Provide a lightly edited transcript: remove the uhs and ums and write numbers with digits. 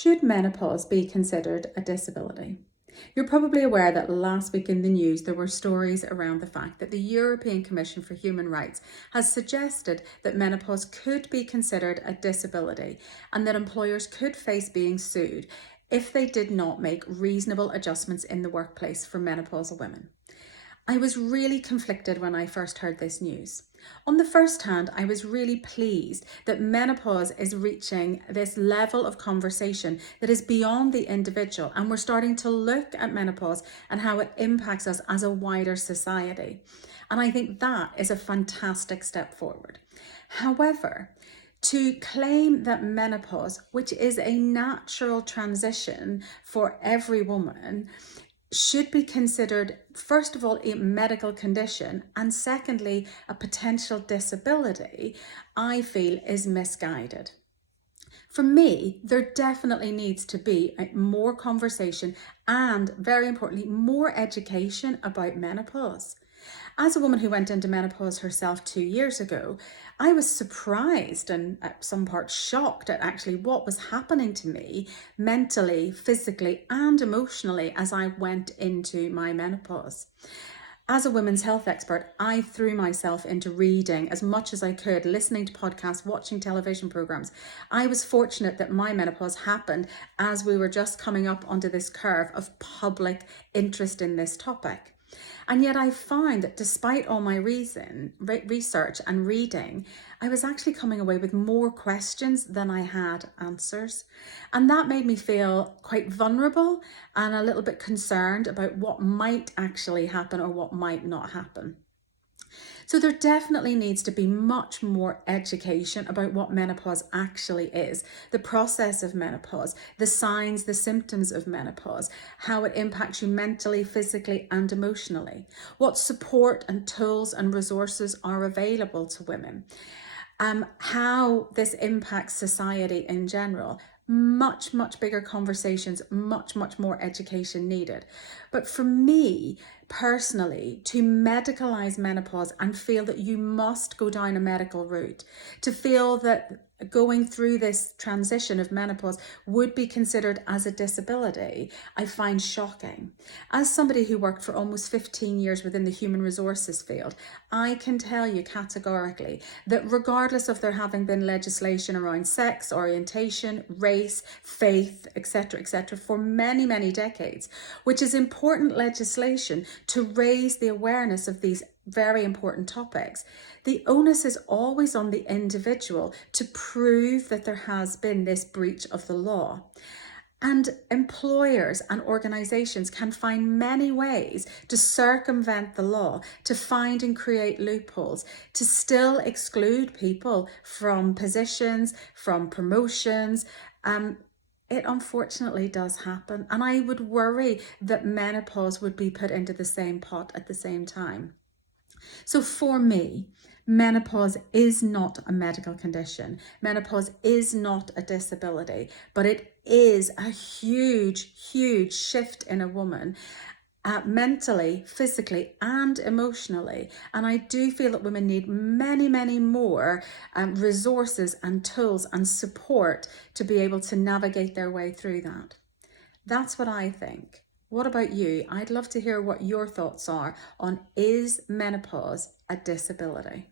Should menopause be considered a disability? You're probably aware that last week in the news there were stories around the fact that the European Commission for Human Rights has suggested that menopause could be considered a disability and that employers could face being sued if they did not make reasonable adjustments in the workplace for menopausal women. I was really conflicted when I first heard this news. On the first hand, I was really pleased that menopause is reaching this level of conversation that is beyond the individual, and we're starting to look at menopause and how it impacts us as a wider society. And I think that is a fantastic step forward. However, to claim that menopause, which is a natural transition for every woman, should be considered, first of all, a medical condition, and secondly, a potential disability, I feel is misguided. For me, there definitely needs to be more conversation and, very importantly, more education about menopause. As a woman who went into menopause herself 2 years ago, I was surprised and at some parts shocked at actually what was happening to me mentally, physically, and emotionally as I went into my menopause. As a women's health expert, I threw myself into reading as much as I could, listening to podcasts, watching television programs. I was fortunate that my menopause happened as we were just coming up onto this curve of public interest in this topic. And yet I find that despite all my research and reading, I was actually coming away with more questions than I had answers. And that made me feel quite vulnerable and a little bit concerned about what might actually happen or what might not happen. So there definitely needs to be much more education about what menopause actually is, the process of menopause, the signs, the symptoms of menopause, how it impacts you mentally, physically, and emotionally, what support and tools and resources are available to women, how this impacts society in general. Much bigger conversations, much more education needed. But for me personally, to medicalize menopause and feel that you must go down a medical route, to feel that going through this transition of menopause would be considered as a disability, I find shocking. As somebody who worked for almost 15 years within the human resources field, I can tell you categorically that regardless of there having been legislation around sex, orientation, race, faith, etc., for many decades, which is important legislation to raise the awareness of these very important topics, the onus is always on the individual to prove that there has been this breach of the law. And employers and organisations can find many ways to circumvent the law, to find and create loopholes, to still exclude people from positions, from promotions. It unfortunately does happen. And I would worry that menopause would be put into the same pot at the same time. So for me, menopause is not a medical condition. Menopause is not a disability, but it is a huge shift in a woman. Mentally, physically, and emotionally. And I do feel that women need many more resources and tools and support to be able to navigate their way through that. That's what I think. What about you? I'd love to hear what your thoughts are on, is menopause a disability?